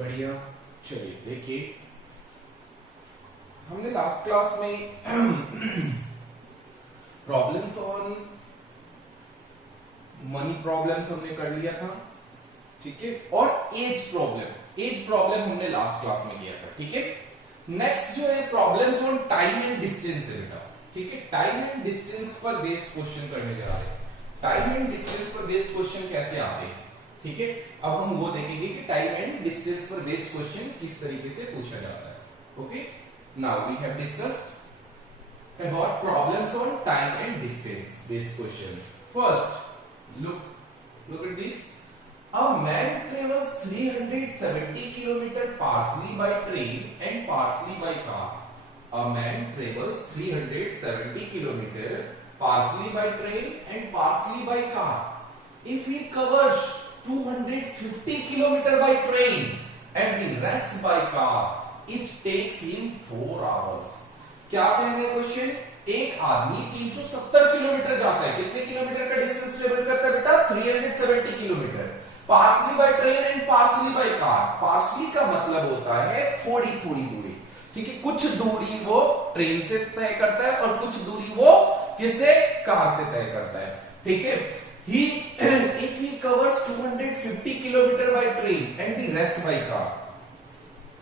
बढ़िया। चलिए देखिए, हमने लास्ट क्लास में प्रॉब्लम्स ऑन मनी प्रॉब्लम्स हमने कर लिया था, ठीक है। और एज प्रॉब्लम हमने लास्ट क्लास में किया था, ठीक है। नेक्स्ट जो है problems on time and distance है बेटा, ठीक है। टाइम एंड डिस्टेंस पर बेस्ड क्वेश्चन करने जा रहे हैं। टाइम एंड डिस्टेंस पर बेस्ड क्वेश्चन कैसे आते हैं, ठीक है। अब हम वो देखेंगे कि टाइम एंड डिस्टेंस पर बेस्ड क्वेश्चन किस तरीके से पूछा जाता है। Okay, now we have discussed about problems on time and distance based questions. First look at this. A man travels 370 km partially by train and partially by car. A man travels 370 km partially by train and partially by car. If he covers 250 km by train and the rest by car, it takes him 4 hours. क्या कह रहे हैं question? एक आदमी 370 kilometre जाता है। कितने kilometre का डिस्टेंस ट्रेवल करता है बेटा? 370 kilometre. Partly by train and partly by car. Partly का मतलब होता है थोड़ी थोड़ी दूरी, ठीक है। कुछ दूरी वो ट्रेन से तय करता है और कुछ दूरी वो किससे? कार से तय करता है, ठीक है। If he covers 250 kilometer by train and the rest by car,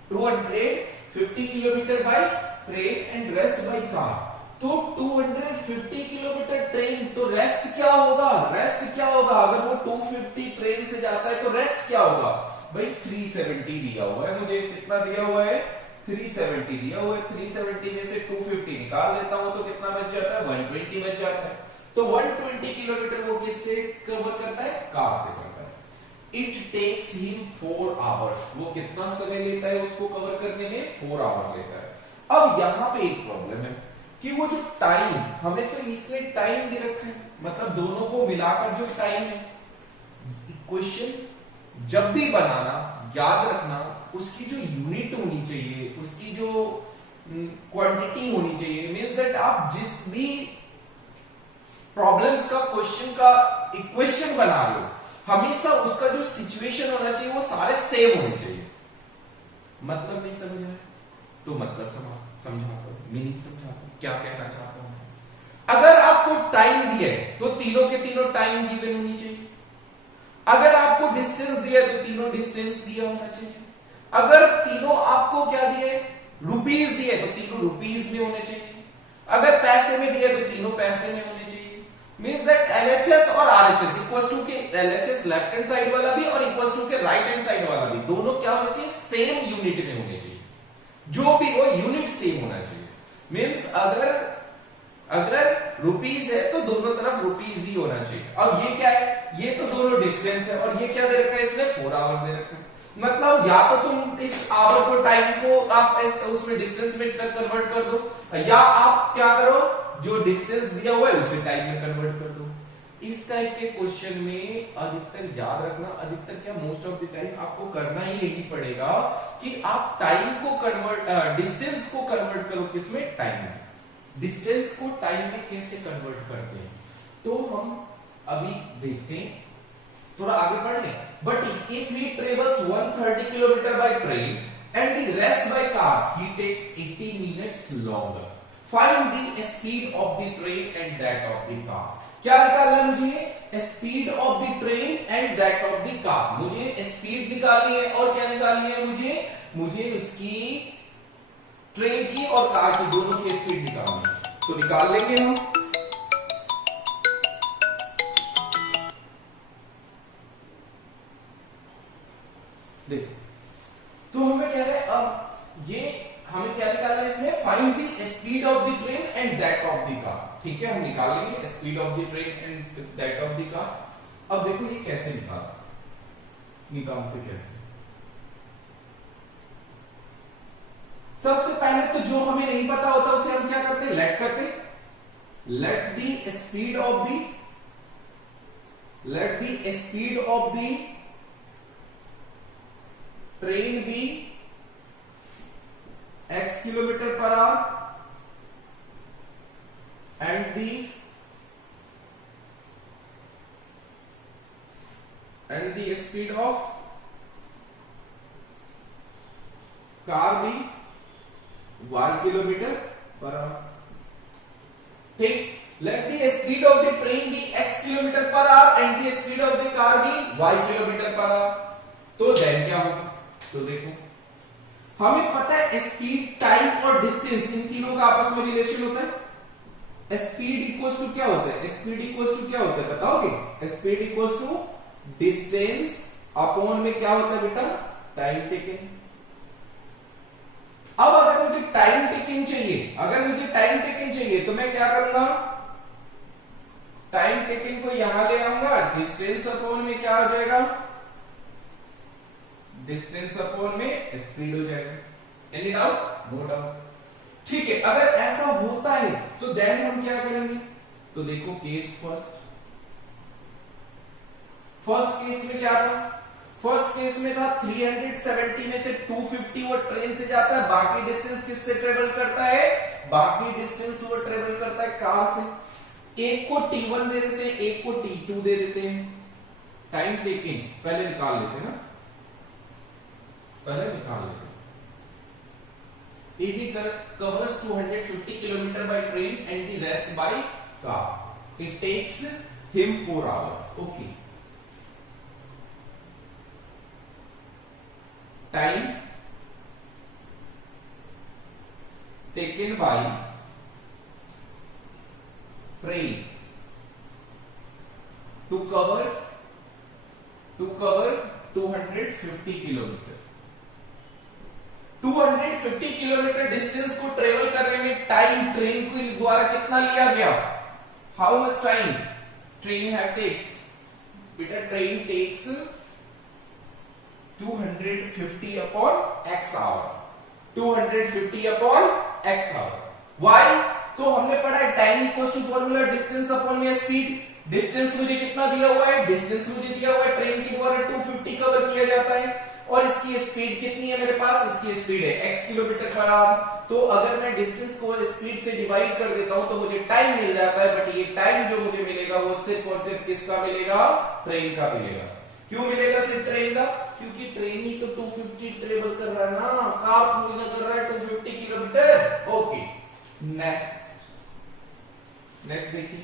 250 kilometer by train and rest by car, तो 250 किलोमीटर ट्रेन, तो रेस्ट क्या होगा? रेस्ट क्या होगा अगर वो 250 ट्रेन से जाता है तो रेस्ट क्या होगा भाई? 370 दिया हुआ है मुझे। कितना दिया हुआ है? 370 दिया हुआ है। 370 में से 250 निकाल लेता हूं तो कितना बच जाता है? 120 बच जाता है। तो 120 किलोमीटर वो किससे कवर करता है? कार से करता है। It takes him 4 hours. वो कितना समय लेता है उसको कवर करने में? 4 आवर लेता है। अब यहां पे एक प्रॉब्लम है कि वो जो टाइम हमने तो इसमें टाइम दे रखा है, मतलब दोनों को मिलाकर जो टाइम है, इक्वेशन जब भी बनाना याद रखना उसकी जो यूनिट होनी चाहिए, उसकी जो क्वांटिटी होनी चाहिए। मींस दैट आप जिस भी प्रॉब्लम्स का क्वेश्चन का इक्वेशन बना रहे हो, हमेशा उसका जो सिचुएशन होना चाहिए वो सारे सेम होने चाहिए। मतलब नहीं समझ रहे तो मतलब समझाता हूं, मीनिंग समझाता हूं, क्या कहना चाहता हूं। अगर आपको टाइम दिया है तो तीनों के तीनों टाइम गिवन होनी चाहिए। अगर आपको डिस्टेंस दिया है तो तीनों डिस्टेंस दिया होना चाहिए। अगर तीनों आपको क्या दिए? रुपीस दिए तो तीनों रुपीस में होने चाहिए। अगर पैसे में दिए तो तीनों पैसे में होने चाहिए। मींस दैट एलएचएस और आरएचएस इक्वल्स टू के एलएचएस लेफ्ट हैंड साइड वाला भी और इक्वल्स टू के राइट हैंड साइड वाला भी, दोनों क्या होने चाहिए? सेम यूनिट में होने चाहिए। जो भी हो यूनिट सेम होना चाहिए। मींस अगर रुपीस है तो दोनों तरफ रुपीस ही होना चाहिए। अब ये क्या है? ये तो दोनों डिस्टेंस है और ये क्या दे रखा है इसने? 4 आवर्स दे रखा है। मतलब या तो तुम इस आवर को टाइम को आप उसमें डिस्टेंस में कन्वर्ट कर दो, या आप क्या करो जो डिस्टेंस दिया हुआ है उसे टाइम में कन्वर्ट कर दो। इस टाइप के क्वेश्चन में अधिकतर याद रखना, अधिकतर क्या मोस्ट ऑफ द टाइम आपको करना ही यही पड़ेगा कि आप टाइम को डिस्टेंस को कन्वर्ट करो किसमें? टाइम में। डिस्टेंस को टाइम में कैसे कन्वर्ट करते हैं तो हम अभी देखते हैं, थोड़ा आगे बढ़ लें। But if he travels 130 kilometre by train and the rest by car, he takes 80 minutes longer. Find the speed of the train and that of the car. क्या निकालना है मुझे? Speed of the train and that of the car. मुझे speed निकालनी है और क्या निकालनी है? मुझे उसकी ट्रेन की और कार की दोनों की स्पीड निकालनी है। तो निकाल लेंगे हम। देखो तो हमें क्या है, अब ये हमें क्या निकालना है इसमें? Find the speed of the train and that of the car, ठीक है। हम निकालेंगे speed of the train and that of the car. अब देखो ये कैसे निकालते कैसे? सबसे पहले तो जो हमें नहीं पता होता उसे हम क्या करते? लेट करते। Let the speed of the train be x kilometre per hour and the speed of car भी y किलोमीटर पर आवर। ठीक, let the speed of the train be x kilometre per hour and the speed of the car be y kilometre per hour. तो then क्या होगा? तो देखो, हमें पता है स्पीड, टाइम और डिस्टेंस, इन तीनों का आपस में रिलेशन होता है। स्पीड इक्वल्स टू क्या होता है? स्पीड इक्वल्स टू क्या होता है बताओगे? Speed equals to distance upon में क्या होता है बेटा? Time taken. अब अगर मुझे टाइम टेकन चाहिए, तो मैं क्या करूंगा? टाइम टेकन को यहां ले आऊंगा, डिस्टेंस अपॉन में क्या हो जाएगा? डिस्टेंस अपॉन में स्पीड हो जाएगा। Any doubt? No doubt. ठीक है, अगर ऐसा होता है तो देन हम क्या करेंगे? तो देखो केस फर्स्ट केस में क्या था? फर्स्ट केस में था 370 में से 250 वो ट्रेन से जाता है, बाकी डिस्टेंस किससे ट्रेवल करता है? बाकी डिस्टेंस वो ट्रेवल करता है कार से। एक को T1 दे देते हैं, एक को T2 दे देते हैं। टाइम टेकिंग पहले निकाल लेते हैं ना, If he covers 250 km by train and the rest by car, it takes him 4 hours. Okay. Time taken by train to cover 250 kilometre. 250 kilometre distance को ट्रेवल करने में टाइम ट्रेन के द्वारा कितना लिया गया? How much time train takes? बेटा train takes 250 upon x hour. 250 upon x hour. Why? तो हमने पढ़ा है time equals to formula distance upon में स्पीड। डिस्टेंस मुझे कितना दिया हुआ है? डिस्टेंस मुझे दिया हुआ है ट्रेन के द्वारा 250 कवर किया जाता है, और इसकी स्पीड कितनी है मेरे पास? इसकी स्पीड है x किलोमीटर पर आवर। तो अगर मैं डिस्टेंस को स्पीड से डिवाइड कर देता हूं तो मुझे टाइम मिल जाता है, बट ये टाइम जो मुझे मिलेगा वो सिर्फ और सिर्फ किसका मिलेगा? ट्रेन का मिलेगा। क्यों मिलेगा सिर्फ ट्रेन का? क्योंकि ट्रेन ही तो 250 ट्रेवल कर रहा है ना, कार थोड़ी ना कर रहा है 250 किलोमीटर। ओके, नेक्स्ट देखिए,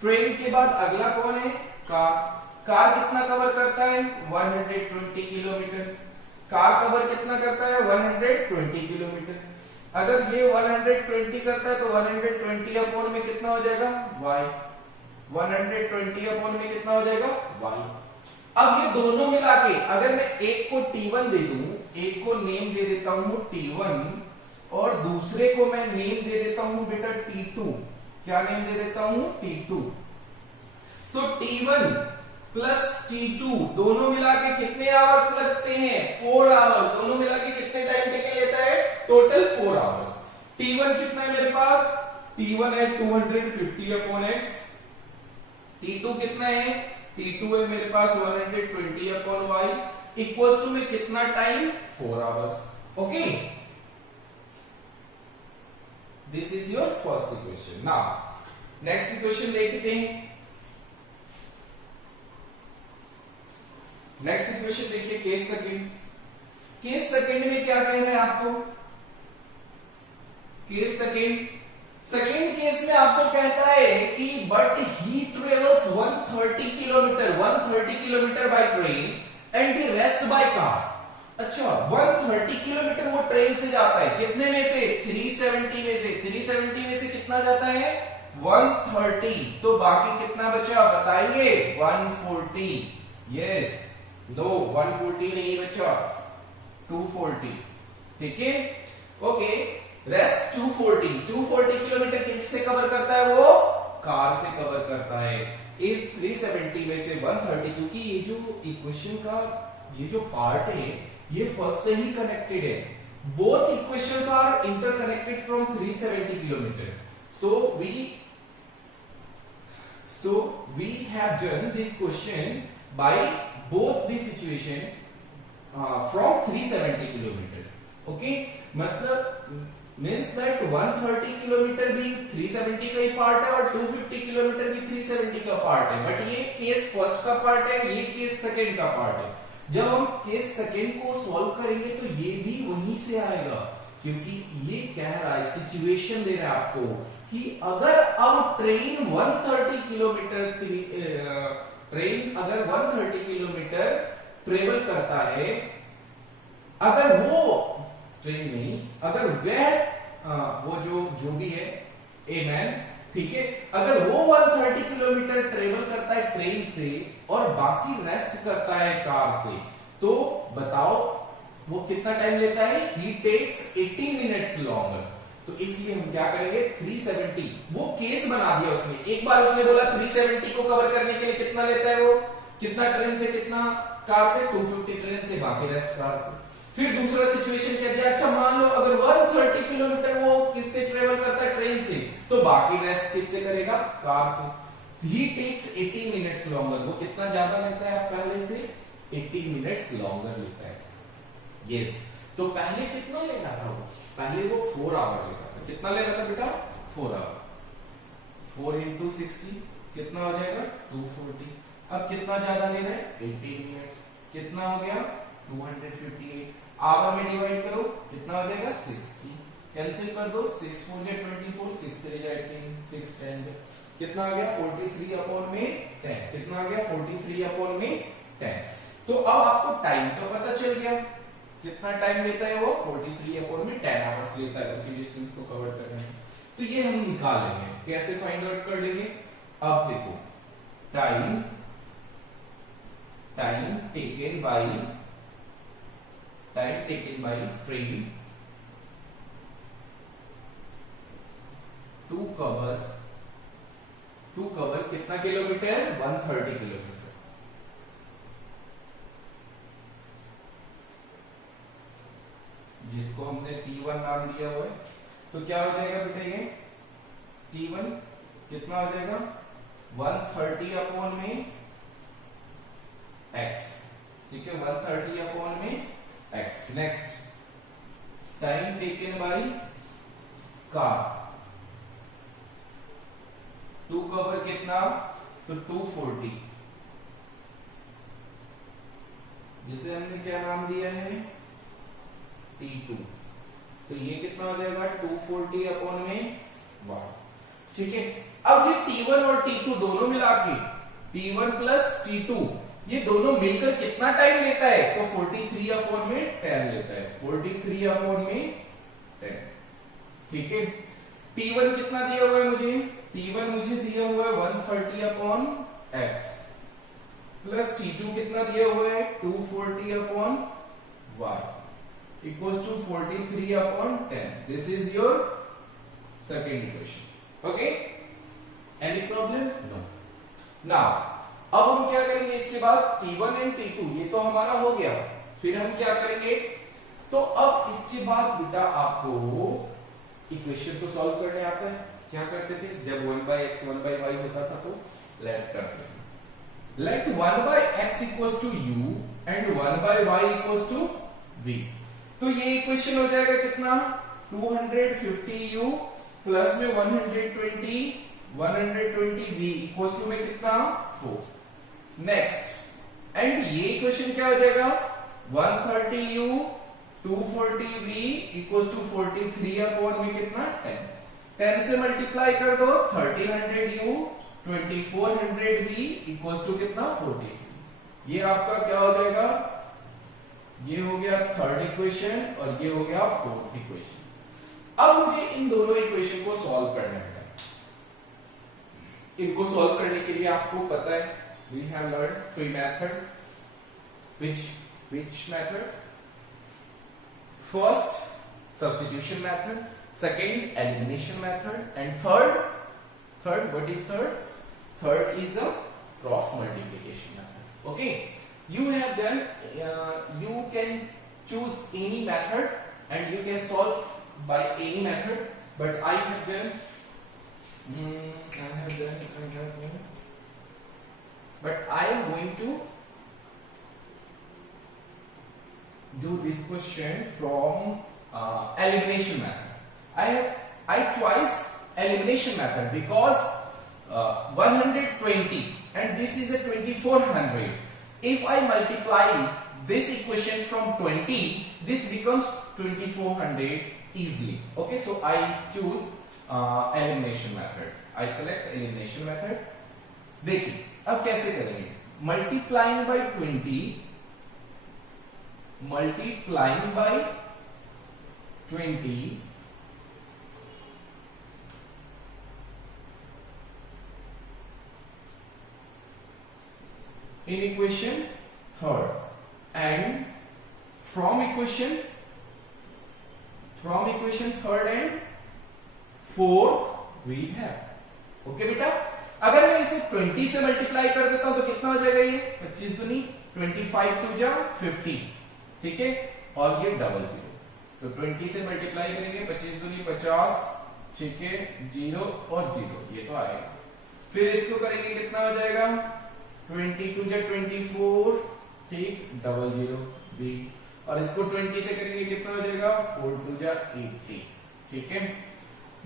ट्रेन के बाद अगला कौन है? कार। कार कितना कवर करता है? 120 किलोमीटर। कार कवर कितना करता है? 120 किलोमीटर। अगर ये 120 करता है तो 120 अपॉन में कितना हो जाएगा? y। 120 अपॉन में कितना हो जाएगा? y। अब ये दोनों मिला के अगर मैं एक को T1 दे दूं, एक को नेम दे देता हूं T1 और दूसरे को मैं नेम दे देता हूं बेटा T2। क्या नेम दे देता हूं? T2। तो T1 प्लस T2 दोनों मिला के कितने आवर्स लगते हैं? 4 आवर्स। दोनों मिला के कितने टाइम टेकन लेता है? Total 4 hours. T1 कितना है मेरे पास? T1 है 250 अपॉन x। T2 कितना है? T2 है मेरे पास 120 अपॉन y इक्वल्स टू में कितना time? 4 hours. Okay, this is your first equation. Now next equation देखते हैं। नेक्स्ट इक्वेशन देखिए, केस सेकंड। केस सेकंड में क्या कह रहे हैं आपको? केस सेकंड केस में आपको कहता है कि but he travels 130 kilometre by train and the rest by car. अच्छा, 130 किलोमीटर वो ट्रेन से जाता है, कितने में से? 370 में से। 370 में से कितना जाता है? 130। तो बाकी कितना बचा बताएंगे? 140। यस, नो 140 नहीं बचा, 240। ठीक है, ओके। रेस्ट 240 किलोमीटर किससे कवर करता है? वो कार से कवर करता है। इफ 370 में से 130, क्योंकि ये जो इक्वेशन का ये जो पार्ट है ये फर्स्ट से ही कनेक्टेड है। Both equations are interconnected from 370 kilometre. So we have done this question by both the situation from 370 kilometer. Okay, मतलब means that 130 किलोमीटर भी 370 का ही पार्ट है और 250 किलोमीटर भी 370 का पार्ट है, बट ये केस फर्स्ट का पार्ट है, ये केस सेकंड का पार्ट है। जब हम केस सेकंड को सॉल्व करेंगे तो ये भी वहीं से आएगा, क्योंकि ये कह रहा है, सिचुएशन दे रहा है आपको कि अगर अब ट्रेन 130 किलोमीटर ट्रेवल करता है, अगर वो ट्रेन नहीं, अगर वो जो भी है ए मैन, ठीक है, अगर वो 130 किलोमीटर ट्रेवल करता है ट्रेन से और बाकी रेस्ट करता है कार से, तो बताओ वो कितना टाइम लेता है? ही टेक्स 18 मिनट्स लॉन्गर। तो इसलिए हम क्या करेंगे, 370, वो केस बना दिया उसने, एक बार उसने बोला 370 को कवर करने के लिए कितना लेता है वो, कितना ट्रेन से, कितना कार से, 250 ट्रेन से, बाकी रेस्ट कार से। फिर दूसरा सिचुएशन कह दिया, अच्छा मान लो अगर 130 किलोमीटर वो किससे ट्रेवल करता है? ट्रेन से, तो बाकी रेस्ट किससे करेगा? कार से। ही टेक्स 18 मिनट्स लॉन्गर, वो कितना ज्यादा लेता है पहले से? 18 मिनट्स लॉन्गर लेता है। यस, तो पहले कितना ले रहा था वो? पहले वो 4 आवर ले रहा था। कितना ले रहा था बेटा? 4 आवर। 4 into 60 कितना हो जाएगा? 240। अब कितना ज्यादा ले रहा है? 18 मिनट्स। कितना हो गया? 258। आवर में डिवाइड करो, कितना हो जाएगा? 60। कैंसिल कर दो, 6 4 जा 24, 6 3 जा 18, 6 10 कितना आ गया? 43 अपॉन में 10। कितना आ गया? 43 अपॉन में 10। तो अब आपको टाइम तो पता चल गया, कितना टाइम लेता है वो? 43 अपॉन में 10 आवर्स लेता है उसी डिस्टेंस को कवर करने में। तो ये हम निकाल लेंगे, कैसे फाइंड आउट कर लेंगे? अब देखो, time taken by train to cover कितना किलोमीटर? 130 किलोमीटर। जिसको हमने T1 नाम दिया हुआ है, तो क्या हो जाएगा बेटा? ये T1 कितना हो जाएगा? 130 अपॉन में x, ठीक है, 130 अपॉन में x। Next, time taken by car to cover कितना? तो 240, जिसे हमने क्या नाम दिया है? T2। तो ये कितना हो जाएगा? 240 अपॉन में 1, ठीक है। अब ये T1 और T2 दोनों मिला के, T1 प्लस T2, ये दोनों मिलकर कितना टाइम लेता है? तो 43 अपॉन में 10 लेता है, 43 अपॉन में 10, ठीक है। T1 कितना दिया हुआ है मुझे? T1 मुझे दिया हुआ है 130 अपॉन x, प्लस T2 कितना दिया हुआ है? 240 upon y, equals to 43 upon 10. This is your second equation. Okay? Any problem? No. Now, अब हम क्या करेंगे इसके बाद? T1 and T2 ये तो हमारा हो गया, फिर हम क्या करेंगे? तो अब इसके बाद बेटा आपको इक्वेशन तो सॉल्व करने आता है। क्या करते थे जब 1/x 1/y होता था? तो लेट करते थे, late 1/x equals to u and 1/y equals to v। तो ये इक्वेशन हो जाएगा कितना? 250u प्लस में 120v इक्वल्स टू में कितना? 4। नेक्स्ट, एंड ये इक्वेशन क्या हो जाएगा? 130u 240v equals to 43 upon में कितना? 10। 10 से मल्टीप्लाई कर दो, 1300u 2400v इक्वल्स टू कितना? 40। ये आपका क्या हो जाएगा? ये हो गया थर्ड इक्वेशन और ये हो गया फोर्थ इक्वेशन। अब मुझे इन दोनों इक्वेशन को सॉल्व करना है। इनको सॉल्व करने के लिए आपको पता है we have learn 3 method. which method? First, substitution method, second, elimination method, and third, what is third? Third is a cross multiplication method. Okay, you have done, you can choose any method and you can solve by any method, but I have done, but I am going to do this question from elimination method. I choose elimination method because 120 and this is a 2400. If I multiply this equation from 20, this becomes 2400 easily. Okay, so I choose elimination method. I select elimination method. देखिए अब कैसे करेंगे, multiplying by 20, multiplying by 20 in equation third, and from equation third and fourth we have. Okay बेटा, अगर मैं इसे 20 से multiply कर देता हूं तो कितना हो जाएगा, ये 25 दूनी 25 टू जा 50, ठीक है, और ये डबल जीरो, तो 20 से मल्टीप्लाई करेंगे 25 दूनी 50, ठीक है, जीरो और जीरो, ये तो आएगा। फिर इसको करेंगे कितना हो जाएगा, 22 जा 24, ठीक, डबल जीरो बी, और इसको 20 से करेंगे कितना हो जाएगा, 4 जा 80, ठीक है।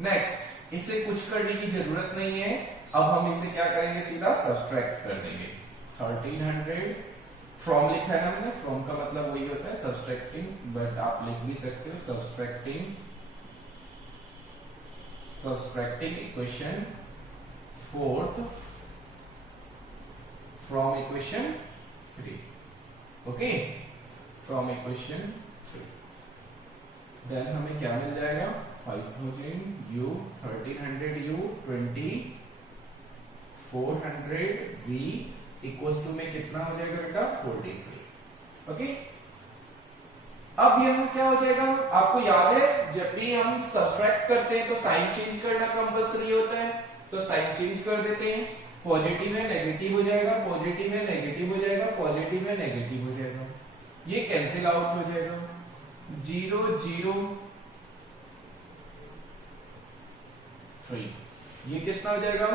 नेक्स्ट, इसे कुछ करने की जरूरत नहीं है, अब हम इसे क्या करेंगे, सीधा सब्सट्रैक्ट कर देंगे। 1300 फ्रॉम लिखा है ना मैंने, फ्रॉम का मतलब वही होता है सब्सट्रैक्टिंग, बट आप लिख भी सकते हो subtracting equation fourth from equation 3, okay, from equation 3, then हमें क्या मिल जाएगा, 5000 u, 1300 u, 2400 v equals to में कितना हो जाएगा बेटा, 43, ओके। अब यहां क्या हो जाएगा, आपको याद है जब भी हम सब्सट्रैक्ट करते हैं तो साइन चेंज करना कंपलसरी होता है, तो साइन चेंज कर देते हैं, पॉजिटिव है नेगेटिव हो जाएगा, पॉजिटिव है नेगेटिव हो जाएगा, पॉजिटिव है नेगेटिव हो जाएगा, ये कैंसिल आउट हो जाएगा, 0 0 3, ये कितना हो जाएगा,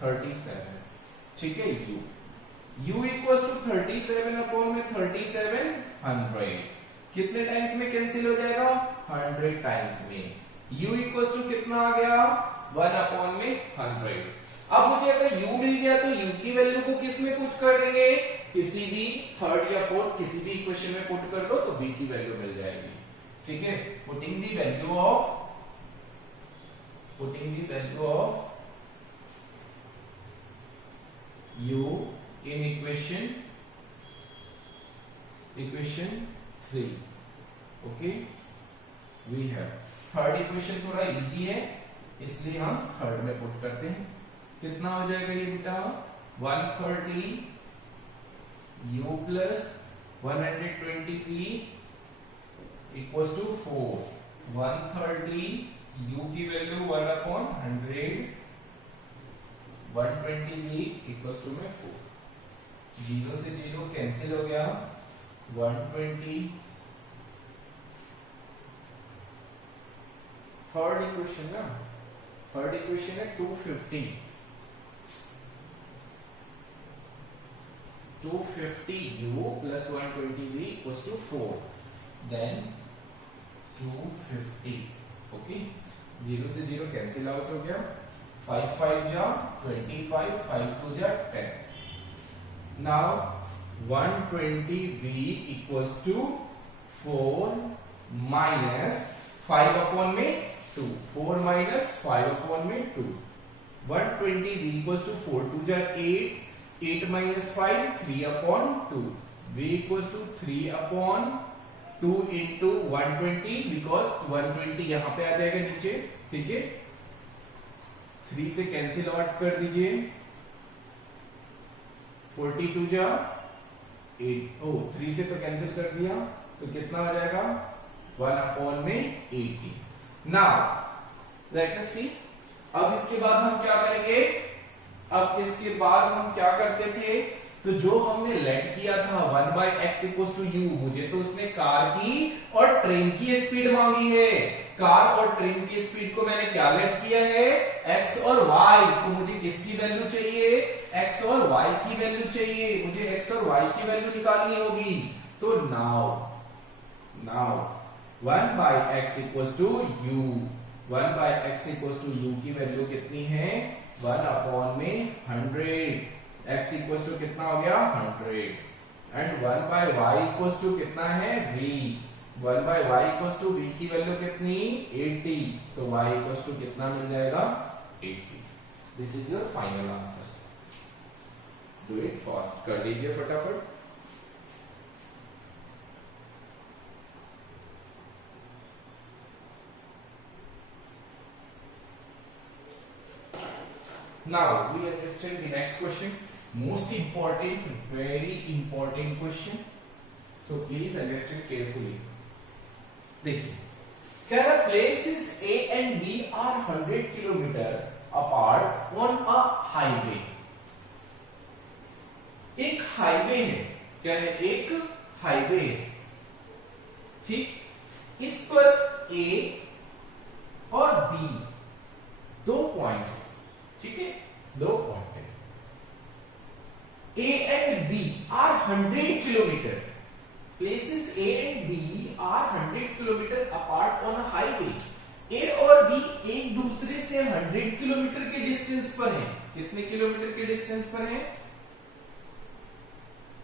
37, ठीक है। u इक्वल्स टू 37 अपॉन में 3700, कितने टाइम्स में कैंसिल हो जाएगा, 100 टाइम्स में, u इक्वल्स टू कितना आ गया, 1 अपॉन में 100। अब मुझे अगर u मिल गया तो u की वैल्यू को किस में पुट कर देंगे, किसी भी थर्ड या फोर्थ किसी भी इक्वेशन में पुट कर दो तो v की वैल्यू मिल जाएगी, ठीक है। Putting the value of u in equation 3, okay, we have third equation थोड़ा इजी है इसलिए हम थर्ड में पुट करते हैं, कितना हो जाएगा ये बेटा, 130 u plus 120v equals to 4, 130 u की value 1 upon 100, 120v equals to में 4, 0 से 0 कैंसिल हो गया, 120, थर्ड इक्वेशन ना, थर्ड इक्वेशन है 250 u plus 120v equals to 4, then 250, okay, 0 से 0 कैंसिल आउट हो गया, 5 5 जा 25, 5 2 जा 10, now 120v equals to 4 minus 5 upon में 2, 4 minus 5 upon में 2, 120v equals to 4 2 जा 8, 8 minus 5 3 upon 2, v equals to 3 upon 2 into 120, because 120 यहां पे आ जाएगा नीचे, ठीक है, 3 से कैंसिल आउट कर दीजिए, 42 जा 8, ओ 3 से तो कैंसिल कर दिया तो कितना हो जाएगा, 1 अपॉन में 80। नाउ लेट अस सी, अब इसके बाद हम क्या करेंगे, अब इसके बाद हम क्या करते थे, तो जो हमने लेट किया था 1/x इक्वल्स टू u, मुझे तो उसने कार की और ट्रेन की स्पीड मांगी है, कार और ट्रेन की स्पीड को मैंने क्या लेट किया है, x और y, तो मुझे किसकी वैल्यू चाहिए, x और y की वैल्यू चाहिए, मुझे x और y की वैल्यू निकालनी होगी, तो now 1/x equals to u, 1/x equals to u की वैल्यू कितनी है, 1 अपॉन में 100, x इक्वल्स टू कितना हो गया, 100, and 1 by y equal to कितना है v। 1 by y equal to v की वैल्यू कितनी 80, तो y इक्वल टू कितना मिल जाएगा 80। This is your final answer. Do it fast, कर लीजिए फटाफट। Now we understand the next question, most important, very important question. So please understand carefully. देखिए, कह रहा places A and B are 100 kilometer apart on a highway. एक highway है, क्या है, एक हाईवे है, ठीक। इस पर A और B दो पॉइंट है, ठीक है, दो पॉइंट है। A and B are 100 kilometre, places A and B are 100 kilometre apart on a highway. A और B एक दूसरे से 100 किलोमीटर के डिस्टेंस पर हैं। कितने किलोमीटर के डिस्टेंस पर हैं?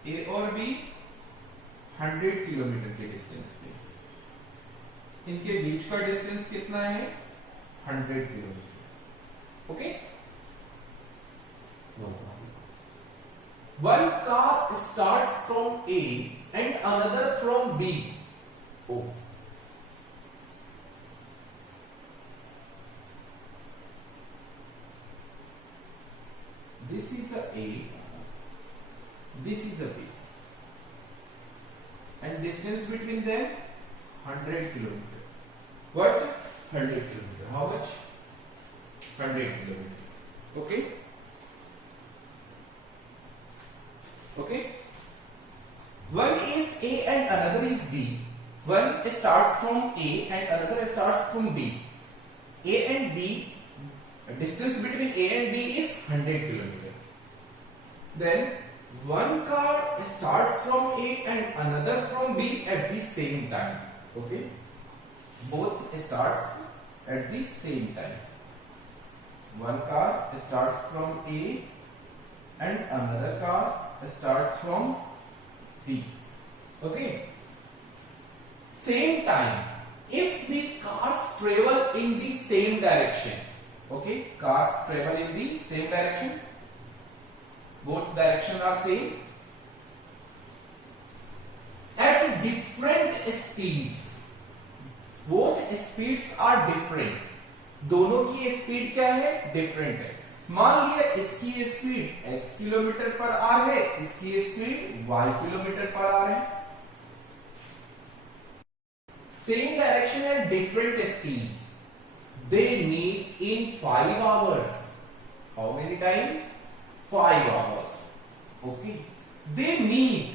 A और B 100 किलोमीटर के डिस्टेंस पे। इनके बीच का डिस्टेंस कितना है? 100 kilometre. Okay, one car starts from A and another from B. Oh. This is a A, this is a B, and distance between them 100 kilometer. What? 100 kilometer. How much? 100 kilometer. Okay. Okay. One is A and another is B. One starts from A and another starts from B. A and B, distance between A and B is 100 kilometer. Then one car starts from A and another from B at the same time. Okay. Both starts at the same time. One car starts from A and another car starts from B. Okay. Same time. If the cars travel in the same direction. Okay. Cars travel in the same direction. Both directions are same. At different speeds. Both speeds are different. दोनों की speed क्या है? Different है। मान लिया इसकी speed x kilometre per hour है, इसकी speed y kilometre per hour है। Same direction and different speeds, they meet in 5 hours. How many time? 5 hours. Okay. They meet.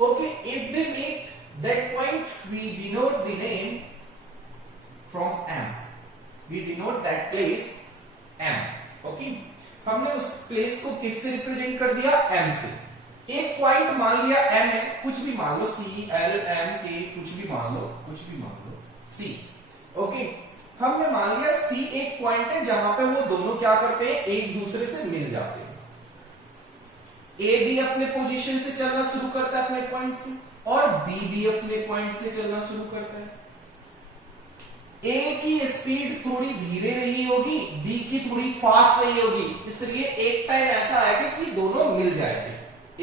Okay. If they meet, that point we denote the name from M. We denote that place M. Okay. हमने उस place को किससे represent कर दिया? M से। एक point मान लिया M है, कुछ भी मान लो, C, L, M, K, कुछ भी मान लो, C. ओके, हमने मान लिया C एक पॉइंट है जहां पे वो दोनों क्या करते हैं? एक दूसरे से मिल जाते हैं। A भी अपने पोजीशन से चलना शुरू करता है अपने पॉइंट से, और B भी अपने पॉइंट से चलना शुरू करता है। A की स्पीड थोड़ी धीरे रही होगी, B की थोड़ी फास्ट रही होगी, इसलिए एक टाइम ऐसा आएगा कि दोनों मिल जाएंगे।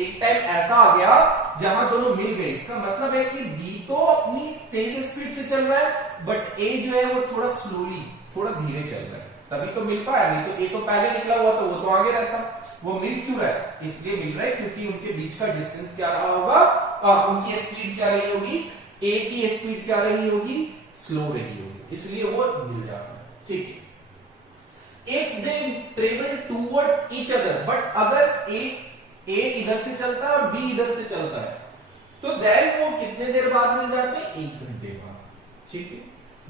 एक टाइम ऐसा आ गया जहां दोनों मिल गए। इसका मतलब है कि B तो अपनी तेज स्पीड से चल रहा है, बट A जो है वो थोड़ा स्लोली, थोड़ा धीरे चल रहा है, तभी तो मिल पाया। नहीं तो A तो पहले निकला हुआ तो वो तो आगे रहता। वो मिल क्यों रहा है? इसलिए मिल रहा है क्योंकि उनके बीच का डिस्टेंस क्या रहा होगा, उनकी स्पीड क्या रही होगी? A की स्पीड क्या रही होगी? स्लो रही होगी, इसलिए वो मिल जाता है। ठीक है। If they travel towards each other, but अगर A इधर से चलता है और B इधर से चलता है, तो देन वो कितने देर बाद मिल जाते हैं? 1 घंटे बाद। ठीक है।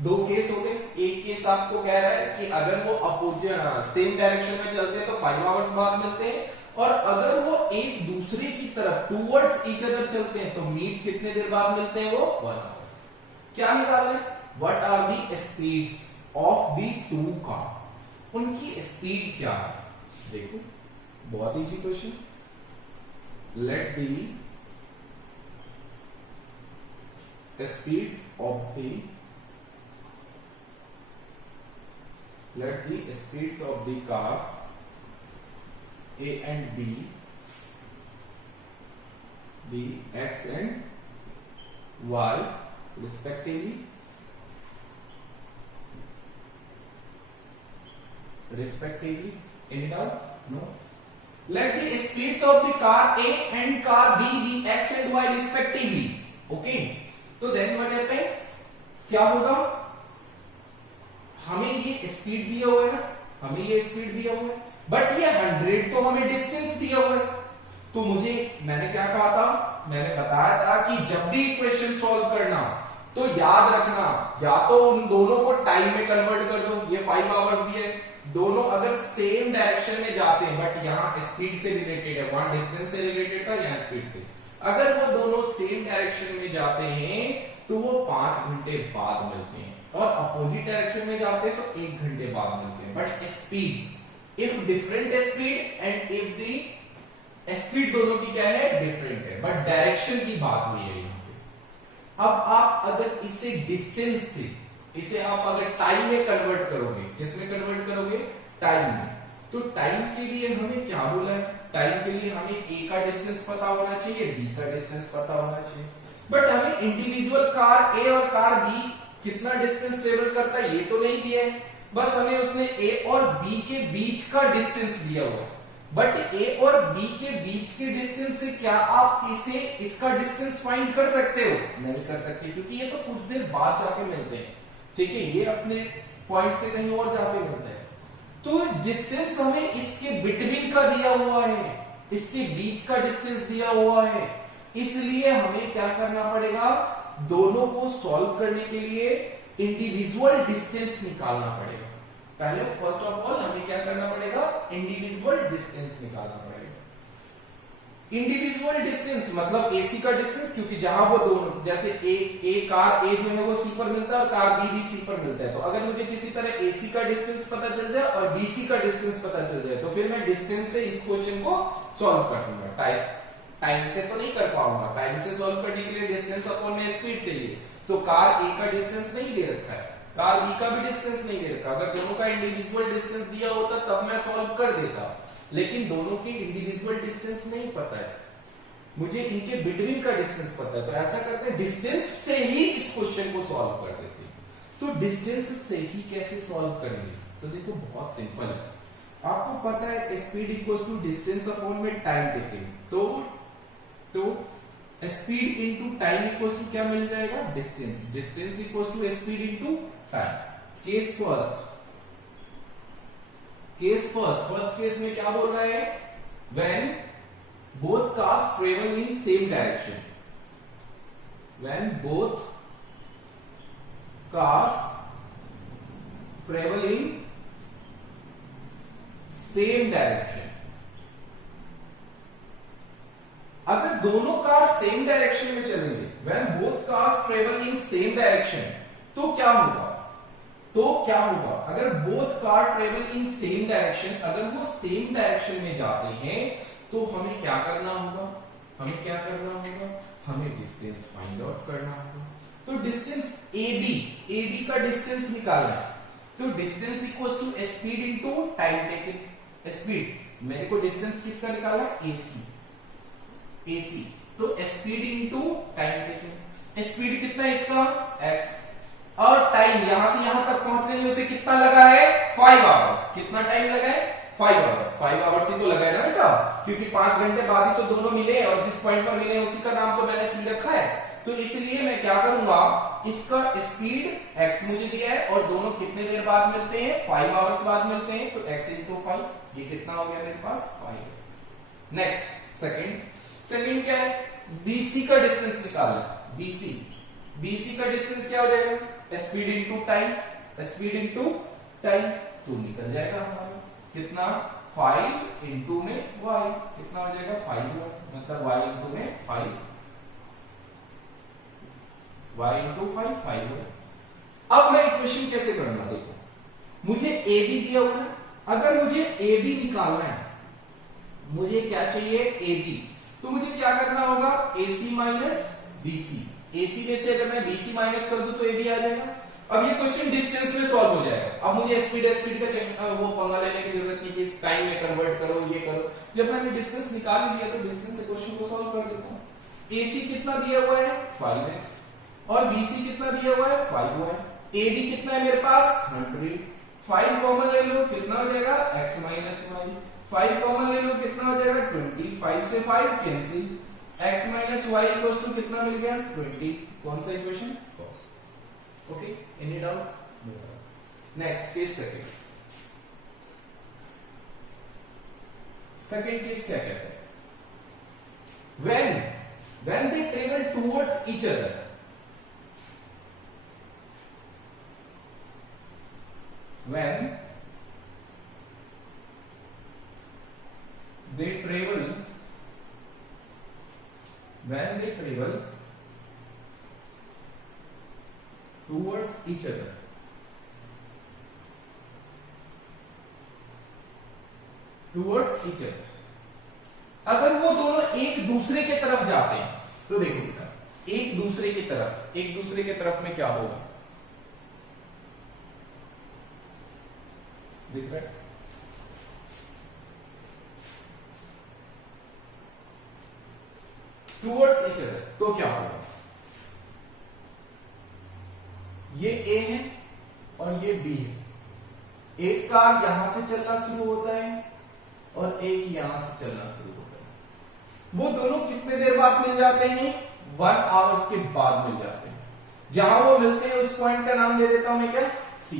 दो केस हो गए। एक केस आपको कह रहा है कि अगर वो अपोजिट सेम डायरेक्शन में चलते हैं तो 5 आवर्स बाद मिलते हैं, और अगर वो एक दूसरे की तरफ टूवर्ड्स ईच अदर चलते हैं तो मीट कितने देर बाद मिलते हैं? वो 1 आवर्स। क्या निकालना है? What are the speeds of the two car? उनकी स्पीड क्या है? देखो, बहुत easy question. let the speeds of the cars A and B be x and y respectively any doubt? No. Let the speeds of the car A and car B be x and y respectively. Okay. तो then what happen? क्या होगा? हमें ये speed दिया हुआ है ना, हमें ये स्पीड दिया हुआ है, बट ये 100 तो हमें डिस्टेंस दिया हुआ है। तो मैंने क्या कहा था? मैंने बताया था कि जब भी इक्वेशन सॉल्व करना तो याद रखना, या तो उन दोनों को टाइम में कन्वर्ट कर दो, ये 5 आवर्स दिए, दोनों अगर सेम डायरेक्शन में जाते हैं, बट यहाँ स्पीड से रिलेटेड है, वहां डिस्टेंस से रिलेटेड था, यहाँ स्पीड से, अगर वो दोनों सेम डायरेक्शन में जाते हैं तो वो 5 घंटे बाद मिलते हैं, और अपोजिट डायरेक्शन में जाते हैं तो 1 घंटे बाद मिलते हैं। But speeds if different speed and if the speed दोनों की क्या है? डिफरेंट है, बट डायरेक्शन की बात हुई है यहाँ पे। अब आप अगर इसे डिस्टेंस से, इसे आप अगर टाइम में कन्वर्ट करोगे, किसमें कन्वर्ट करोगे? टाइम में। तो टाइम के लिए हमें क्या बोला है? टाइम के लिए हमें A का डिस्टेंस पता होना चाहिए, B का डिस्टेंस पता होना चाहिए, बट हमें इंडिविजुअल कार A और कार B कितना डिस्टेंस ट्रेवल करता है ये तो नहीं दिया है, बस हमें उसने A और B के बीच का डिस्टेंस दिया हुआ है। बट A और B के बीच के डिस्टेंस से क्या आप इसका डिस्टेंस फाइंड कर सकते हो? नहीं कर सकते, क्योंकि ये तो कुछ देर बाद जाके मिलते हैं, ठीक है, ये अपने पॉइंट से कहीं और जाके मिलते हैं। तो डिस्टेंस हमें इसके बिटवीन का दिया हुआ है, इसके बीच का डिस्टेंस दिया हुआ है, इसलिए हमें क्या करना पड़ेगा? दोनों को सॉल्व करने के लिए इंडिविजुअल डिस्टेंस निकालना पड़ेगा। पहले फर्स्ट ऑफ ऑल हमें क्या करना पड़ेगा? इंडिविजुअल डिस्टेंस निकालना पड़ेगा। इंडिविजुअल डिस्टेंस मतलब AC का डिस्टेंस, क्योंकि जहां वो दोनों, जैसे कार A जो है वो C पर मिलता है और कार B भी C पर मिलता है, तो अगर मुझे किसी तरह AC का डिस्टेंस पता चल जाए और BC का डिस्टेंस पता चल जाए, तो फिर मैं डिस्टेंस से इस क्वेश्चन को सॉल्व कर दूंगा। टाइम से तो नहीं कर पाऊंगा, टाइम से सॉल्व करने के लिए डिस्टेंस अपॉन में स्पीड चाहिए, तो कार A का डिस्टेंस नहीं दे रखा है, कार B का भी डिस्टेंस नहीं दे रखा। अगर दोनों का इंडिविजुअल डिस्टेंस दिया होता तब मैं सॉल्व कर देता, लेकिन दोनों के इंडिविजुअल डिस्टेंस नहीं पता है, मुझे इनके बिटवीन का डिस्टेंस पता है। तो ऐसा करते हैं, डिस्टेंस से ही इस क्वेश्चन को सॉल्व कर देते हैं। तो डिस्टेंस से ही कैसे सॉल्व करेंगे? तो देखो बहुत सिंपल है, आपको पता है speed equals to distance upon में टाइम टेकन, तो speed into time equals to क्या मिल जाएगा? Distance. Distance equals to speed into time. First case में क्या बोल रहा है? When both cars travel in same direction, when both cars travel in same direction, अगर दोनों कार सेम डायरेक्शन में चलेंगे, when both cars travel in same direction, तो क्या होगा? अगर both car travel in same direction, अगर वो सेम डायरेक्शन में जाते हैं तो हमें क्या करना होगा? हमें डिस्टेंस फाइंड आउट करना होगा। तो डिस्टेंस AB का डिस्टेंस निकालना है, तो distance equals to speed into time taken. Speed मेरे को डिस्टेंस किसका निकाला? AC, तो speed into time taken. Speed कितना है इसका? x, और टाइम यहां से यहां तक पहुंचने में उसे कितना लगा है? 5 आवर्स। कितना टाइम लगा है? 5 आवर्स। 5 आवर्स ही तो लगा है ना बेटा, क्योंकि 5 घंटे बाद ही तो दोनों मिले, और जिस पॉइंट पर मिले उसी का नाम तो मैंने C रखा है। तो इसलिए मैं क्या करूंगा, इसका स्पीड x मुझे दिया है और दोनों कितने देर बाद मिलते हैं? 5 आवर्स बाद मिलते हैं, तो x into 5, ये कितना हो गया मेरे पास? 5। नेक्स्ट सेकंड क्या है? BC का डिस्टेंस निकालना। BC का डिस्टेंस क्या हो जाएगा? स्पीड इनटू टाइम, तो निकल जाएगा हमारा कितना? 5 इंटू में y, कितना हो जाएगा? 5 मतलब y इंटू में 5, y इंटू 5 हो। अब मैं इक्वेशन कैसे करूंगा? देखो, मुझे AB दिया हुआ है, अगर मुझे AB निकालना है, मुझे क्या चाहिए? AB। तो मुझे क्या करना होगा, AC माइनस BC। AC में से अगर मैं BC माइनस कर दूं तो AB आ जाएगा। अब ये क्वेश्चन डिस्टेंस में सॉल्व हो जाएगा। अब मुझे स्पीड का वो पंगा लेने की जरूरत नहीं कि टाइम में कन्वर्ट करो, ये करो। जब मैंने डिस्टेंस निकाल लिया तो डिस्टेंस से क्वेश्चन को सॉल्व कर देता हूं। AC कितना दिया हुआ है 5x और BC कितना दिया हुआ है 5y। AB कितना है मेरे पास 100। 5 कॉमन ले लो, कितना हो जाएगा x माइनस y। 5 कॉमन ले लो, कितना हो जाएगा 20। 5 से 5 cancel, x minus y equals to कितना मिल गया 20। कौन सा equation, first. Okay, any doubt? Next case second. Second case क्या कहते हैं, when they travel towards each other, when they travel towards each other, अगर वो दोनों एक दूसरे के तरफ जाते हैं तो देखो बेटा, एक दूसरे की तरफ में क्या होगा, दिख रहा है? टूवर्ड्स ईच अदर तो क्या होगा, ये A है और ये B है। एक कार यहां से चलना शुरू होता है और एक यहां से चलना शुरू होता है। वो दोनों कितने देर बाद मिल जाते हैं, 1 आवर्स के बाद मिल जाते हैं। जहां वो मिलते हैं उस पॉइंट का नाम दे देता हूं मैं क्या, C।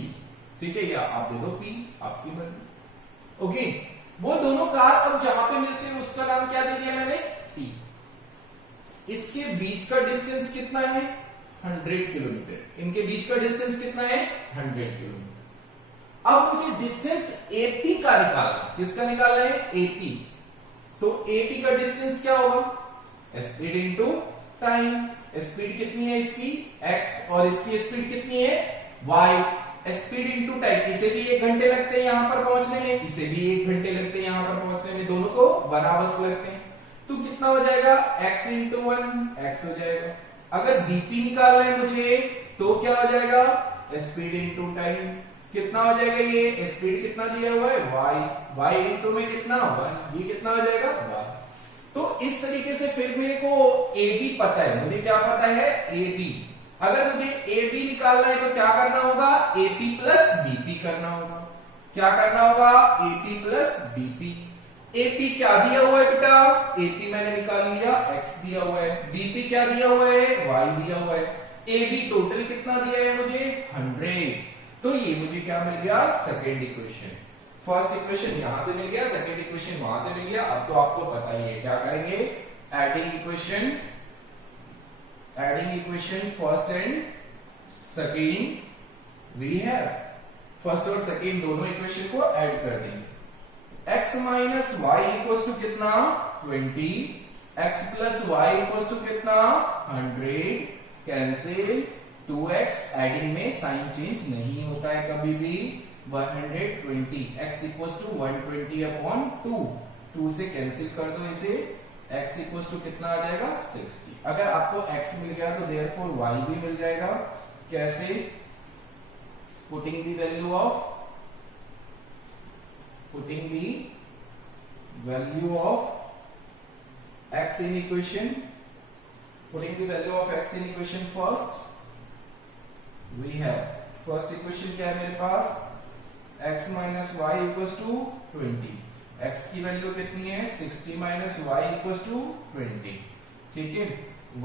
ठीक है, या आप दे दो P, आपकी मर्जी। ओके, वो दोनों कार अब जहां पे मिलते हैं उसका नाम क्या दे दिया मैंने, P। इसके बीच का डिस्टेंस कितना है 100 किलोमीटर। इनके बीच का डिस्टेंस कितना है 100 किलोमीटर। अब मुझे डिस्टेंस AP का निकालना, किसका निकालना है AP। तो AP का डिस्टेंस क्या होगा, स्पीड इंटू टाइम। स्पीड कितनी है इसकी x और इसकी स्पीड कितनी है y। स्पीड इंटू टाइम, इसे भी 1 घंटे लगते हैं यहां पर पहुंचने में, इसे भी 1 घंटे लगते हैं यहां पर पहुंचने में, दोनों को 1 आवर्स लगते हैं। तो कितना हो जाएगा x इंटू 1 x हो जाएगा। अगर BP निकालना है मुझे तो क्या हो जाएगा, स्पीड इंटू टाइम। कितना हो जाएगा, ये स्पीड कितना दिया हुआ है y इंटू में कितना 1, ये कितना हो जाएगा 1। तो इस तरीके से फिर मेरे को AB पता है, मुझे क्या पता है AB। अगर मुझे AB निकालना है तो क्या करना होगा, AP प्लस BP करना होगा। क्या करना होगा, AP प्लस BP। AP क्या दिया हुआ है बेटा, AP मैंने निकाल लिया x दिया हुआ है। BP क्या दिया हुआ है, y दिया हुआ है। AB टोटल कितना दिया है मुझे 100। तो ये मुझे क्या मिल गया, सेकेंड इक्वेशन। फर्स्ट इक्वेशन यहां से मिल गया, सेकेंड इक्वेशन वहां से मिल गया। अब तो आपको पता ही है क्या करेंगे, adding equation first and second. We have first और सेकेंड दोनों इक्वेशन को ऐड कर देंगे। x minus y equal to कितना 20, x plus y equal to कितना 100। कैंसिल, 2x एडिंग में साइन चेंज नहीं होता है कभी भी। 120 x इक्वल टू 120 अपॉन 2 से कैंसिल कर दो इसे, x इक्वल टू कितना आ जाएगा 60। अगर आपको x मिल गया तो देयरफॉर y भी मिल जाएगा। कैसे, putting the value of x in equation, putting the value of x in equation first, we have first equation क्या है मेरे पास, x minus y equals to 20। x की वैल्यू कितनी है 60 माइनस y equals to 20। ठीक है,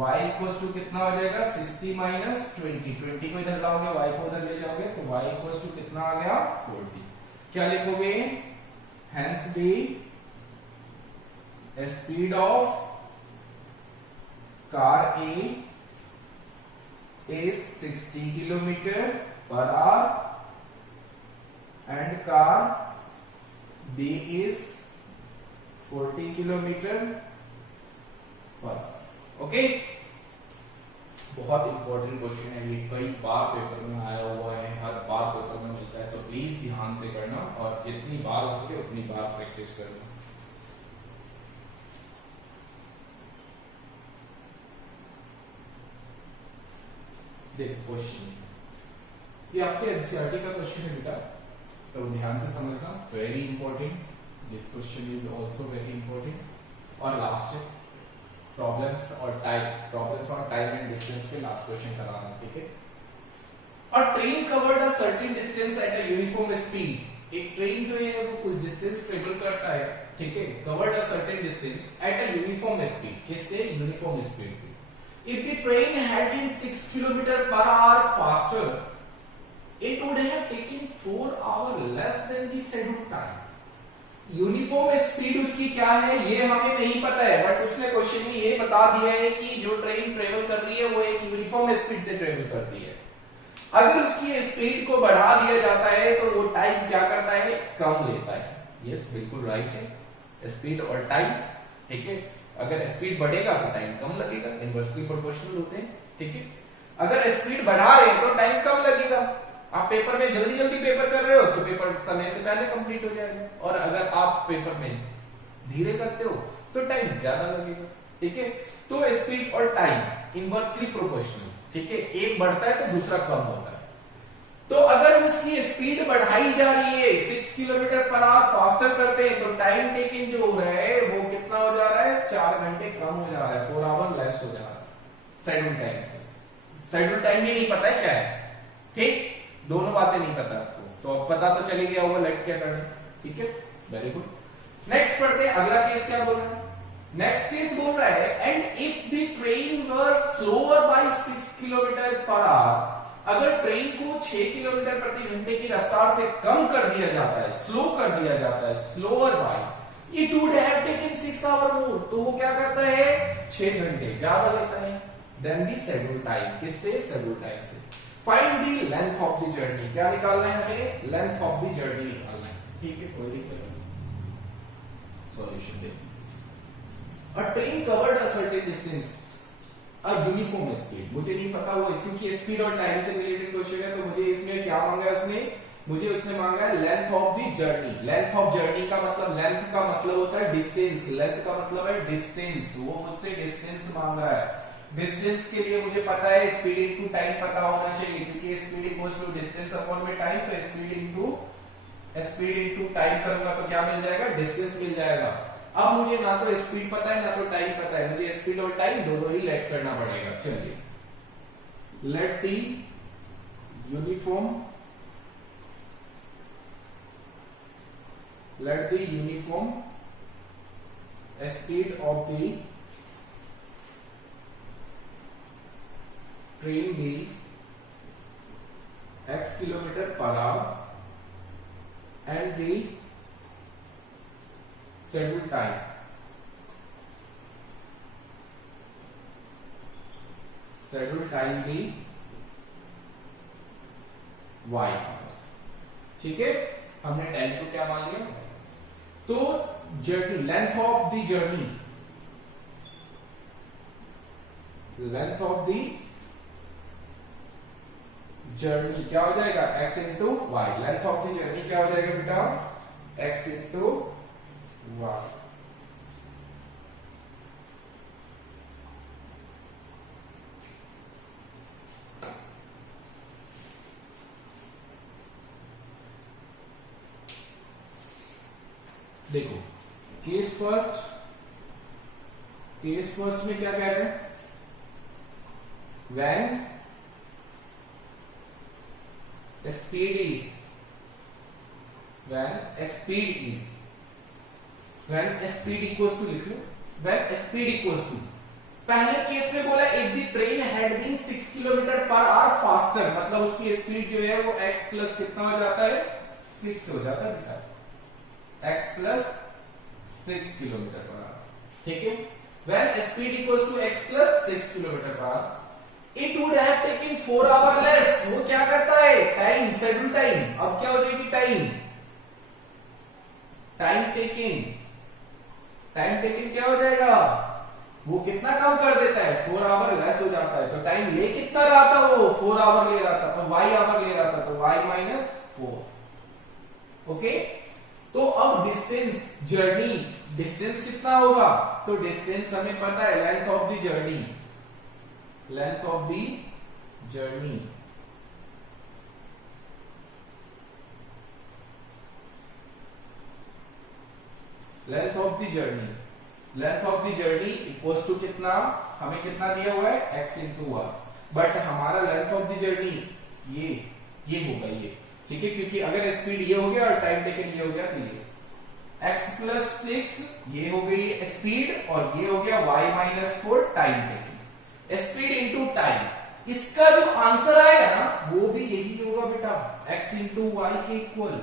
y equals to कितना हो जाएगा 60 माइनस 20 को इधर लाओगे y को उधर ले जाओगे तो y equals to कितना आ गया 40। क्या लिखोगे, hence the speed of car A is 60 kilometer per hour and car B is 40 kilometer per hour। Okay, बहुत इंपॉर्टेंट क्वेश्चन है ये, कई बार पेपर में आया हुआ है, हर बार पेपर में मिलता है। सो प्लीज ध्यान से करना और जितनी बार हो सके उतनी बार प्रैक्टिस करना। देखो क्वेश्चन, ये आपके एनसीईआरटी का क्वेश्चन है बेटा, तो ध्यान से समझना, very important, this question is also very important. और लास्ट है प्रॉब्लम्स और टाइम एंड डिस्टेंस के लास्ट क्वेश्चन कराना, ठीक है। A train covered a certain distance at a uniform speed. एक ट्रेन जो है वो कुछ डिस्टेंस ट्रेवल करता है, ठीक है, covered a certain distance at a uniform speed. किससे? यूनिफॉर्म स्पीड से। If the train had been 6 km/h faster, it would have taken 4 hours less than the scheduled time. Uniform speed उसकी क्या है ये हमें नहीं पता है, बट उसने क्वेश्चन में ये बता दिया है कि जो ट्रेन ट्रेवल कर रही है वो एक यूनिफॉर्म स्पीड से ट्रेवल करती है। अगर उसकी स्पीड को बढ़ा दिया जाता है तो वो टाइम क्या करता है? कम लेता है। यस, बिल्कुल राइट है, स्पीड और टाइम, ठीक है। अगर स्पीड बढ़ेगा तो टाइम कम लगेगा, इनवर्सली प्रोपोर्शनल होते हैं, ठीक है। अगर स्पीड बढ़ा रहे हैं तो टाइम कम लगेगा। आप पेपर में जल्दी जल्दी पेपर कर रहे हो तो पेपर समय से पहले कंप्लीट हो जाएगा, और अगर आप पेपर में धीरे करते हो तो टाइम ज्यादा लगेगा, ठीक है। तो स्पीड और टाइम इनवर्सली प्रोपोर्शनल, ठीक है, एक बढ़ता है तो दूसरा कम होता है। तो अगर उसकी स्पीड बढ़ाई जा रही है, 6 km/h फास्टर करते हैं तो टाइम टेकिंग जो हो रहा है वो कितना हो जा रहा है? 4 घंटे कम हो जा रहा है, 4 आवर लेस हो जा रहा है शेड्यूल टाइम से। शेड्यूल टाइम भी नहीं पता है क्या है, ठीक, दोनों बातें नहीं पता आपको, तो अब पता तो चली गया होगा लेट क्या करना, ठीक है, वेरी गुड। नेक्स्ट पढ़ते हैं, अगला केस क्या बोल रहा है? नेक्स्ट केस बोल रहा है, and if the train were slower by 6 km/h, अगर ट्रेन को 6 किलोमीटर प्रति घंटे की रफ्तार से कम कर दिया जाता है, स्लो कर दिया जाता है, slower by, it would have taken 6 hour more, तो वो क्या करता है? 6 घंटे ज्यादा लेता है देन द शेड्यूल टाइम। किससे? शेड्यूल टाइम से। Find the length of the journey, क्या निकालना है हमें? लेंथ ऑफ द जर्नी निकालना है, ठीक है, कोई दिक्कत नहीं। सॉल्यूशन देखिए, अ train covered a certain distance uniform speed, मुझे नहीं पता वो, क्योंकि स्पीड और टाइम से रिलेटेड क्वेश्चन है, तो मुझे इसमें क्या मांगा है उसने? मुझे उसने मांगा है length of the journey. Length of journey का मतलब, लेंथ का मतलब होता है डिस्टेंस, लेंथ का मतलब है डिस्टेंस, वो मुझसे डिस्टेंस मांग रहा है। डिस्टेंस के लिए मुझे पता है स्पीड इनटू टाइम पता होना चाहिए, क्योंकि speed equals to distance upon में टाइम, तो स्पीड इनटू टाइम करूंगा तो क्या मिल जाएगा? डिस्टेंस मिल जाएगा। अब मुझे ना तो स्पीड पता है ना तो टाइम पता है, मुझे स्पीड और टाइम दोनों ही लेट करना पड़ेगा। चलिए, let the uniform speed of the train be x km/h and the schedule time be y hours, ठीक है। हमने टाइम को क्या मान लिया? तो journey, length of the journey, journey क्या हो जाएगा? x into y. Length of the journey क्या हो जाएगा बेटा? x into y. देखो, केस फर्स्ट में क्या कह रहे हैं? When speed is equals to, लिख लो, when speed equals to, पहले केस में बोला if the train had been 6 km/h faster, मतलब उसकी स्पीड जो है वो x प्लस कितना हो जाता है? 6 हो जाता है बेटा, x प्लस 6 km/h, ठीक है। when speed equals to x plus 6 km/h, It would have taken 4 hours less, वो क्या करता है? Time, schedule time. अब क्या हो जाएगी? टाइम टेकिंग क्या हो जाएगा? वो कितना कम कर देता है? 4 आवर लेस हो जाता है। तो टाइम ले कितना रहा था? वो 4 आवर ले रहा था, तो y आवर ले रहा था, तो y माइनस 4। ओके, तो अब डिस्टेंस, जर्नी डिस्टेंस कितना होगा? तो डिस्टेंस हमें पता है, length of the journey length of the journey equals to कितना, हमें कितना दिया हुआ है x इंटू वाई, बट हमारा लेंथ ऑफ द जर्नी ये होगा ये, ठीक है, क्योंकि अगर स्पीड ये हो गया और टाइम टेकन ये हो गया तो ये x प्लस 6 ये हो गई स्पीड और ये हो गया y minus 4 time taken, speed into time. इसका जो आंसर आएगा ना वो भी यही होगा बेटा, x इंटू वाई के इक्वल।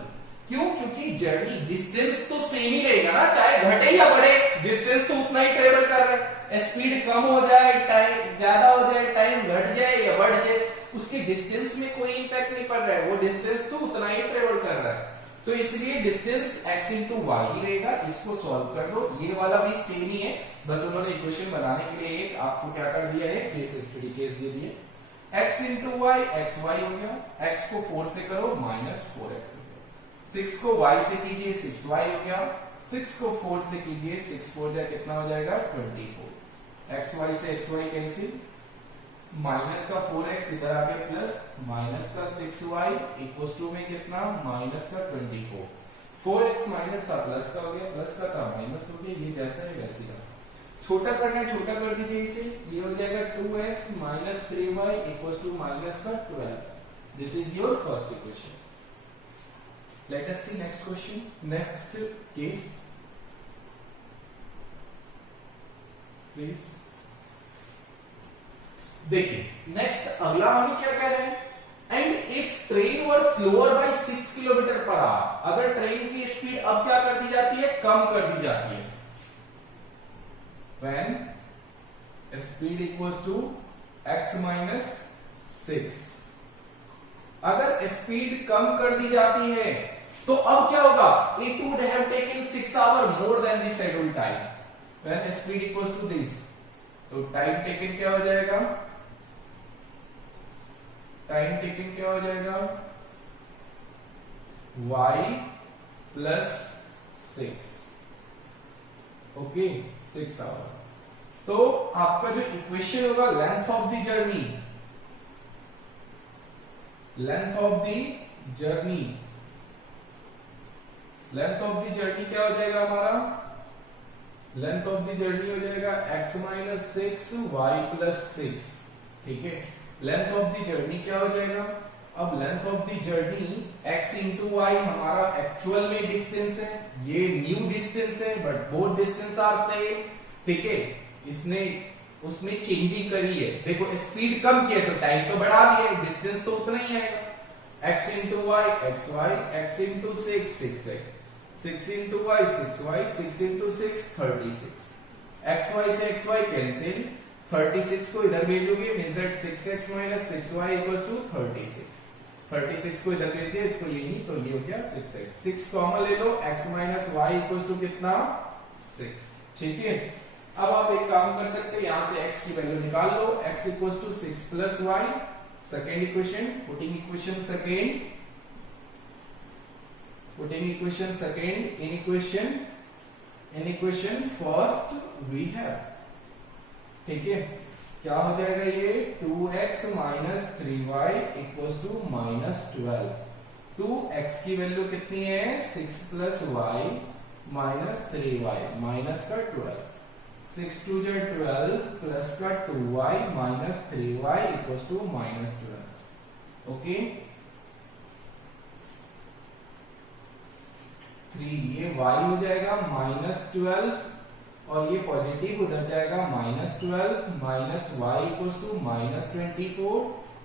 क्यों? क्योंकि जर्नी डिस्टेंस तो सेम ही रहेगा ना, चाहे घटे या बढ़े, डिस्टेंस तो उतना ही ट्रेवल कर रहे हैं। स्पीड कम हो जाए, टाइम ज्यादा हो जाए, टाइम घट जाए या बढ़ जाए, उसके डिस्टेंस में कोई इंपैक्ट नहीं पड़ रहा है, वो डिस्टेंस तो उतना ही ट्रेवल कर रहा है। तो इसलिए distance x into why he रहेगा। इसको सॉल्व कर दो, ये वाला भी सेम ही है, बस उन्होंने इक्वेशन बनाने के लिए एक आपको क्या कर दिया है, केस स्टडी केस दे दिए। x into y x y हो गया, x को 4 से करो माइनस 4x हो गया, 6 को y से कीजिए 6y हो गया, 6 को 4 से कीजिए 6 4 जाए कितना हो जाएगा 24, xy से xy कैंसिल, माइनस का 4x इधर आके प्लस, माइनस का 6y इक्वल्स टू में कितना माइनस का 24, 4x माइनस था प्लस का हो गया, प्लस का था माइनस हो गया, ये जैसा है वैसे ही। छोटा करना है, छोटा कर दीजिए इसे, ये हो जाएगा 2x minus 3y equals to minus का 12। This is your first equation. Let us see next question, next case please. देखिए नेक्स्ट अगला हमें क्या कह रहे हैं, and if train were slower by 6 kilometre per hour, अगर ट्रेन की स्पीड अब क्या कर दी जाती है, कम कर दी जाती है, when speed equals to x minus 6, अगर स्पीड कम कर दी जाती है तो अब क्या होगा, it would have taken 6 hours more than the scheduled time, when speed equals to this, तो टाइम टेकन क्या हो जाएगा, टाइम टेकन क्या हो जाएगा y प्लस 6, ओके 6 आवर्स। तो आपका जो इक्वेशन होगा length of the journey, length of the journey, length of the journey क्या हो जाएगा हमारा, लेंथ ऑफ द जर्नी हो जाएगा x माइनस 6 y प्लस 6, ठीक है। लेंथ ऑफ द जर्नी क्या हो जाएगा, अब length of the journey x into y हमारा एक्चुअल में डिस्टेंस है, ये न्यू डिस्टेंस है, but both distance are same, ठीक है। इसने उसमें चेंजिंग करी है, देखो स्पीड कम किया तो टाइम तो बढ़ा दिया, डिस्टेंस तो उतना ही आएगा, x into y x y, x into 6 6x, 6 into y 6y, 6 into 6 36, xy से xy कैंसिल, 36 को इधर भेजोगे means that 6x minus 6y equals to 36, 36 को इधर भेज दिया, इसको यही, तो ये हो गया 6x, 6 कॉमन ले लो, x minus y equals to कितना 6, ठीक है। अब आप एक काम कर सकते हो, यहां से x की वैल्यू निकाल लो, x equals to 6 plus y, second equation, putting equation second, putting equation second in equation first we have, ठीक है, क्या हो जाएगा ये 2x minus 3y equals to minus 12, 2x की वैल्यू कितनी है 6 plus y minus 3y minus का 12, 6 2 जा 12 प्लस का 2y minus 3y equals to minus 12, okay. 3 ये y हो जाएगा माइनस 12 और ये पॉजिटिव उधर जाएगा minus 12 minus y equals to minus 24,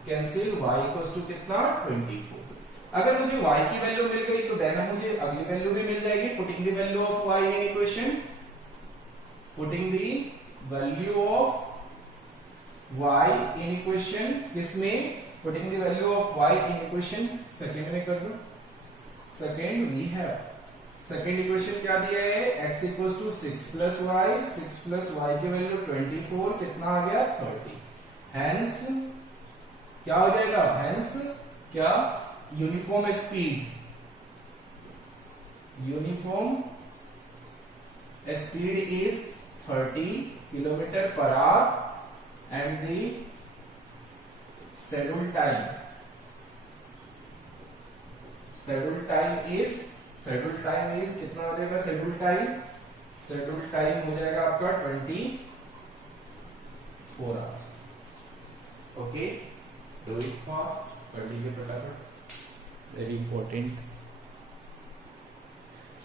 cancel y equals to कितना 24। अगर मुझे y की वैल्यू मिल गई तो देन मुझे अगली वैल्यू भी मिल जाएगी, putting the value of y in equation, putting the value of y in equation, किसमें, putting the value of y in equation second में कर दो, second we have, second equation क्या दिया है, x equals to 6 plus y, 6 plus y की value 24, कितना आ गया 30, हैंस क्या हो जाएगा, हैंस क्या, uniform speed, uniform speed is 30 kilometre per hour and the schedule time is कितना हो जाएगा schedule time हो जाएगा आपका 24 hours. Okay, do it fast, कर लीजिए फटाफट, वेरी इंपॉर्टेंट.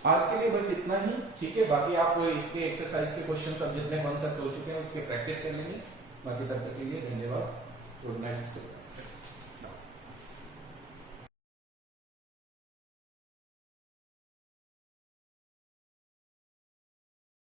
आज के लिए बस इतना ही, ठीक है. बाकी आप इसके एक्सरसाइज के क्वेश्चन सब जितने कॉन्सेप्ट हो चुके हैं उसके प्रैक्टिस कर लेंगे. बाकी तब तक के लिए धन्यवाद. Good night.